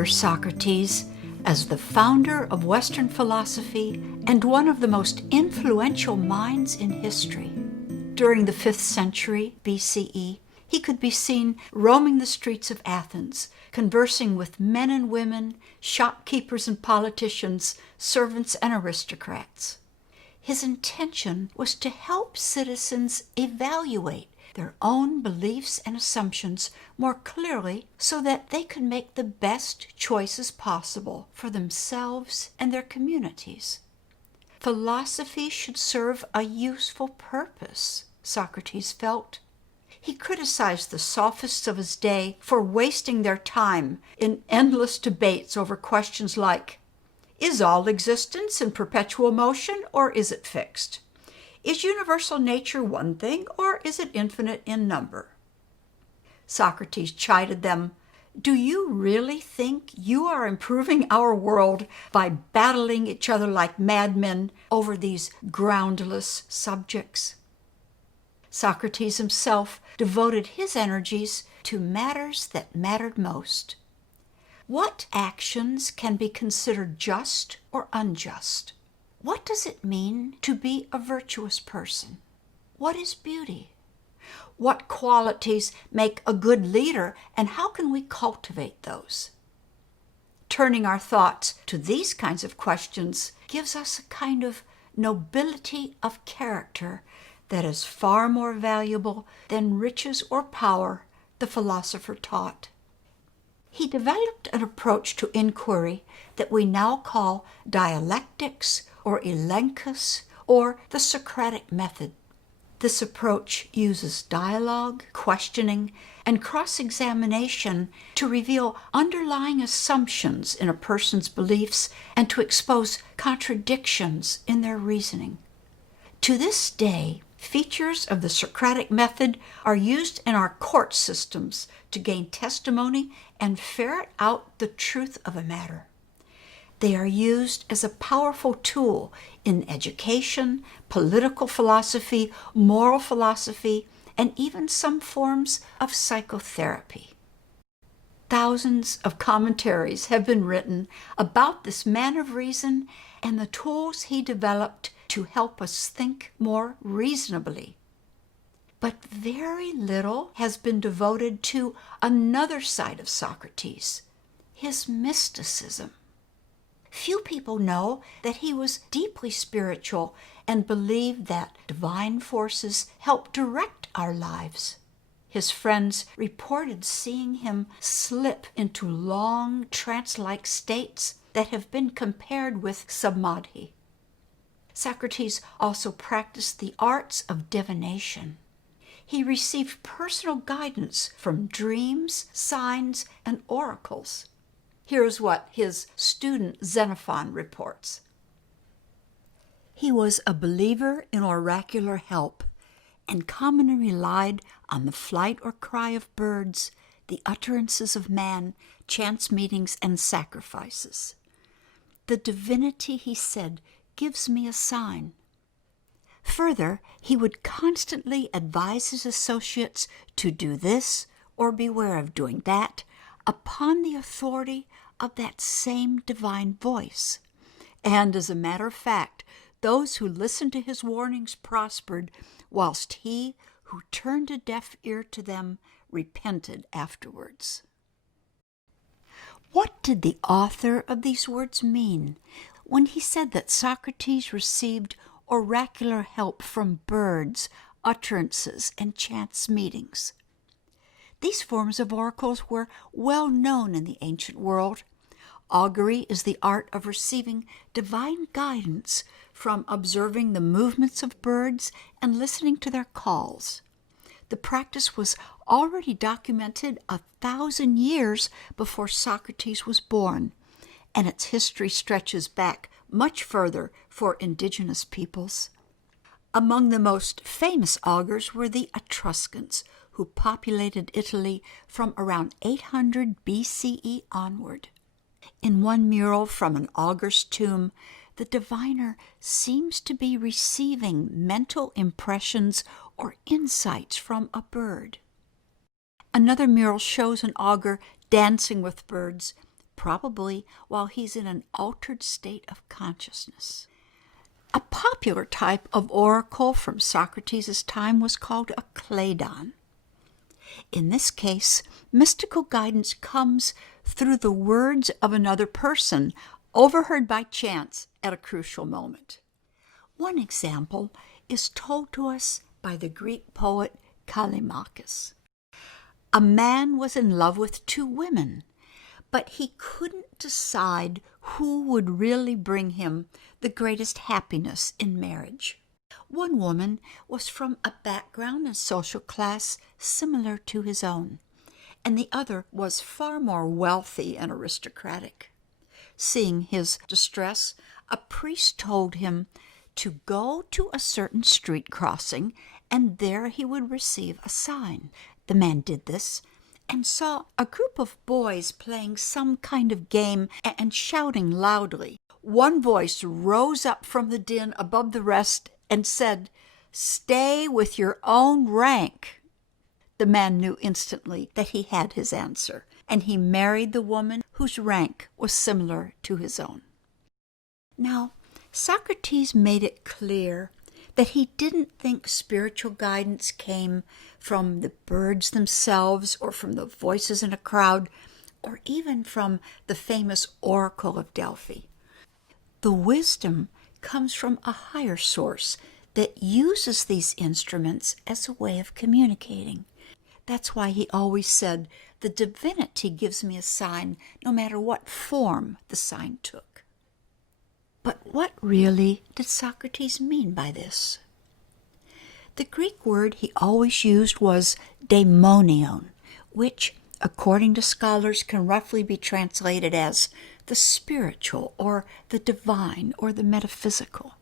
remember Socrates as the founder of Western philosophy and one of the most influential minds in history. During the 5th century BCE, he could be seen roaming the streets of Athens, conversing with men and women, shopkeepers and politicians, servants and aristocrats. His intention was to help citizens evaluate their own beliefs and assumptions more clearly so that they could make the best choices possible for themselves and their communities. Philosophy should serve a useful purpose, Socrates felt. He criticized the sophists of his day for wasting their time in endless debates over questions like, is all existence in perpetual motion or is it fixed? Is universal nature one thing or is it infinite in number? Socrates chided them, do you really think you are improving our world by battling each other like madmen over these groundless subjects? Socrates himself devoted his energies to matters that mattered most. What actions can be considered just or unjust? What does it mean to be a virtuous person? What is beauty? What qualities make a good leader, and how can we cultivate those? Turning our thoughts to these kinds of questions gives us a kind of nobility of character that is far more valuable than riches or power, the philosopher taught. He developed an approach to inquiry that we now call dialectics or elenchus or the Socratic method. This approach uses dialogue, questioning, and cross-examination to reveal underlying assumptions in a person's beliefs and to expose contradictions in their reasoning. To this day, features of the Socratic method are used in our court systems to gain testimony and ferret out the truth of a matter. They are used as a powerful tool in education, political philosophy, moral philosophy, and even some forms of psychotherapy. Thousands of commentaries have been written about this man of reason and the tools he developed to help us think more reasonably. But very little has been devoted to another side of Socrates, his mysticism. Few people know that he was deeply spiritual and believed that divine forces help direct our lives. His friends reported seeing him slip into long trance-like states that have been compared with samadhi. Socrates also practiced the arts of divination. He received personal guidance from dreams, signs, and oracles. Here's what his student Xenophon reports. He was a believer in oracular help and commonly relied on the flight or cry of birds, the utterances of man, chance meetings, and sacrifices. The divinity, he said, gives me a sign. Further, he would constantly advise his associates to do this or beware of doing that upon the authority of that same divine voice. And as a matter of fact, those who listened to his warnings prospered, whilst he who turned a deaf ear to them repented afterwards. What did the author of these words mean when he said that Socrates received oracular help from birds, utterances, and chance meetings? These forms of oracles were well known in the ancient world. Augury is the art of receiving divine guidance from observing the movements of birds and listening to their calls. The practice was already documented 1,000 years before Socrates was born, and its history stretches back much further for indigenous peoples. Among the most famous augurs were the Etruscans, who populated Italy from around 800 BCE onward. In one mural from an augur's tomb, the diviner seems to be receiving mental impressions or insights from a bird. Another mural shows an augur dancing with birds, probably while he's in an altered state of consciousness. A popular type of oracle from Socrates' time was called a kladon. In this case, mystical guidance comes through the words of another person, overheard by chance at a crucial moment. One example is told to us by the Greek poet Callimachus. A man was in love with two women, but he couldn't decide who would really bring him the greatest happiness in marriage. One woman was from a background and social class similar to his own, and the other was far more wealthy and aristocratic. Seeing his distress, a priest told him to go to a certain street crossing, and there he would receive a sign. The man did this and saw a group of boys playing some kind of game and shouting loudly. One voice rose up from the din above the rest and said, "Stay with your own rank." The man knew instantly that he had his answer, and he married the woman whose rank was similar to his own. Now, Socrates made it clear that he didn't think spiritual guidance came from the birds themselves or from the voices in a crowd or even from the famous Oracle of Delphi. The wisdom comes from a higher source that uses these instruments as a way of communicating. That's why he always said, "The divinity gives me a sign no matter what form the sign took." But what really did Socrates mean by this? The Greek word he always used was daimonion, which, according to scholars, can roughly be translated as the spiritual or the divine or the metaphysical.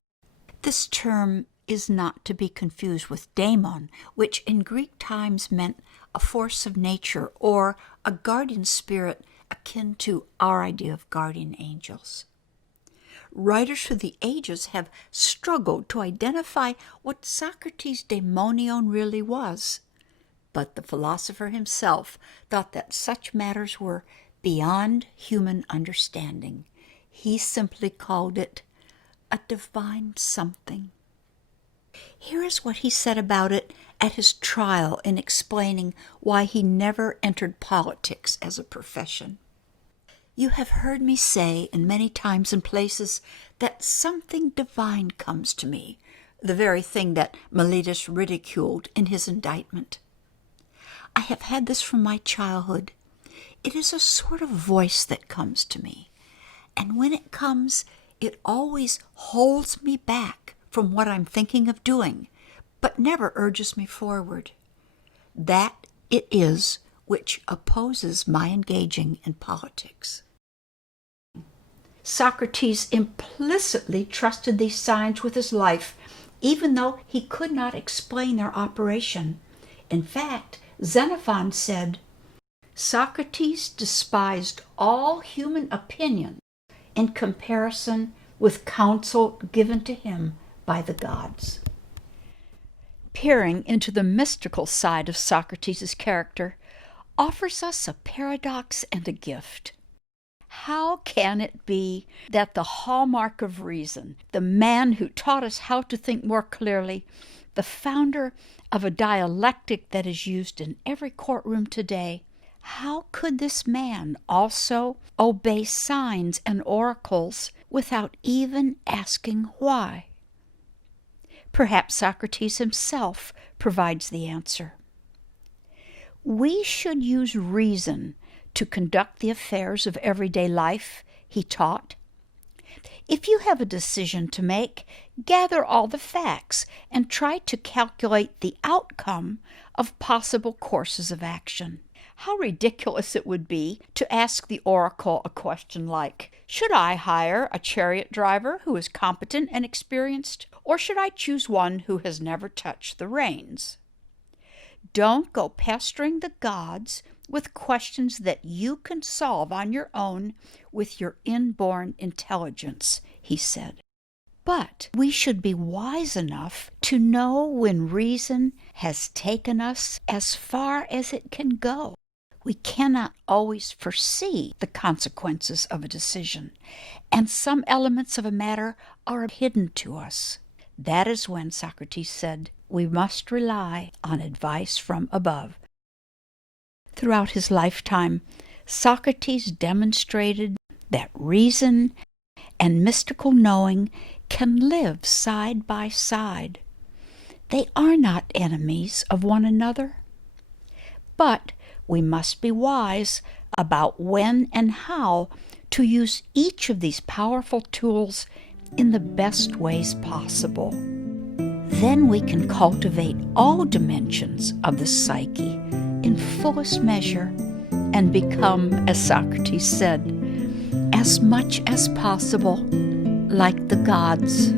This term is not to be confused with daemon, which in Greek times meant a force of nature or a guardian spirit akin to our idea of guardian angels. Writers through the ages have struggled to identify what Socrates' daimonion really was, but the philosopher himself thought that such matters were beyond human understanding. He simply called it a divine something. Here is what he said about it at his trial in explaining why he never entered politics as a profession. "You have heard me say in many times and places that something divine comes to me, the very thing that Meletus ridiculed in his indictment. I have had this from my childhood. It is a sort of voice that comes to me, and when it comes, it always holds me back from what I'm thinking of doing, but never urges me forward. That it is which opposes my engaging in politics." Socrates implicitly trusted these signs with his life, even though he could not explain their operation. In fact, Xenophon said, "Socrates despised all human opinion in comparison with counsel given to him by the gods." Peering into the mystical side of Socrates' character offers us a paradox and a gift. How can it be that the hallmark of reason, the man who taught us how to think more clearly, the founder of a dialectic that is used in every courtroom today, how could this man also obey signs and oracles without even asking why? Perhaps Socrates himself provides the answer. We should use reason to conduct the affairs of everyday life, he taught. If you have a decision to make, gather all the facts and try to calculate the outcome of possible courses of action. How ridiculous it would be to ask the oracle a question like, "Should I hire a chariot driver who is competent and experienced, or should I choose one who has never touched the reins?" Don't go pestering the gods with questions that you can solve on your own with your inborn intelligence, he said. But we should be wise enough to know when reason has taken us as far as it can go. We cannot always foresee the consequences of a decision, and some elements of a matter are hidden to us. That is when Socrates said, we must rely on advice from above. Throughout his lifetime, Socrates demonstrated that reason and mystical knowing can live side by side. They are not enemies of one another. But we must be wise about when and how to use each of these powerful tools in the best ways possible. Then we can cultivate all dimensions of the psyche in fullest measure and become, as Socrates said, as much as possible like the gods.